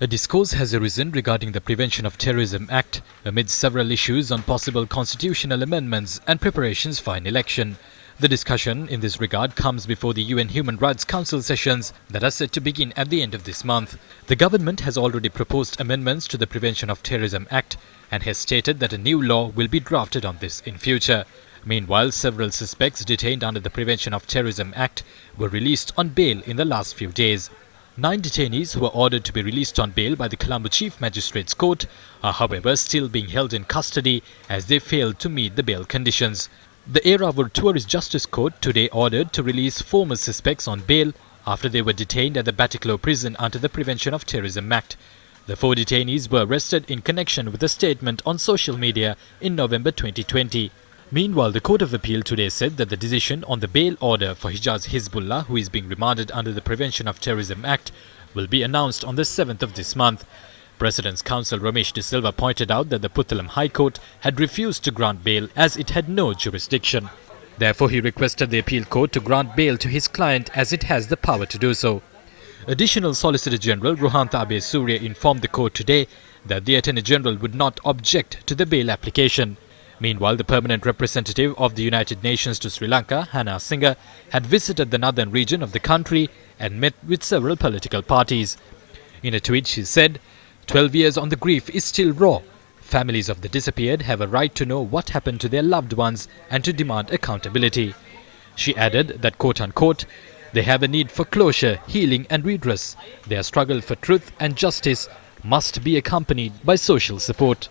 A discourse has arisen regarding the Prevention of Terrorism Act amid several issues on possible constitutional amendments and preparations for an election. The discussion in this regard comes before the UN Human Rights Council sessions that are set to begin at the end of this month. The government has already proposed amendments to the Prevention of Terrorism Act and has stated that a new law will be drafted on this in future. Meanwhile, several suspects detained under the Prevention of Terrorism Act were released on bail in the last few days. 9 detainees who were ordered to be released on bail by the Colombo Chief Magistrates Court are, however, still being held in custody as they failed to meet the bail conditions. The Eravur Tourist Justice Court today ordered to release former suspects on bail after they were detained at the Batticaloa prison under the Prevention of Terrorism Act. The 4 detainees were arrested in connection with a statement on social media in November 2020. Meanwhile, the Court of Appeal today said that the decision on the bail order for Hijaz Hizbullah, who is being remanded under the Prevention of Terrorism Act, will be announced on the 7th of this month. President's counsel Ramesh De Silva pointed out that the Puttalam High Court had refused to grant bail as it had no jurisdiction. Therefore, he requested the appeal court to grant bail to his client as it has the power to do so. Additional Solicitor General Ruhanta Abe Surya informed the court today that the Attorney General would not object to the bail application. Meanwhile, the permanent representative of the United Nations to Sri Lanka, Hannah Singer, had visited the northern region of the country and met with several political parties. In a tweet, she said, 12 years on the grief is still raw. Families of the disappeared have a right to know what happened to their loved ones and to demand accountability. She added that, quote-unquote, they have a need for closure, healing and redress. Their struggle for truth and justice must be accompanied by social support.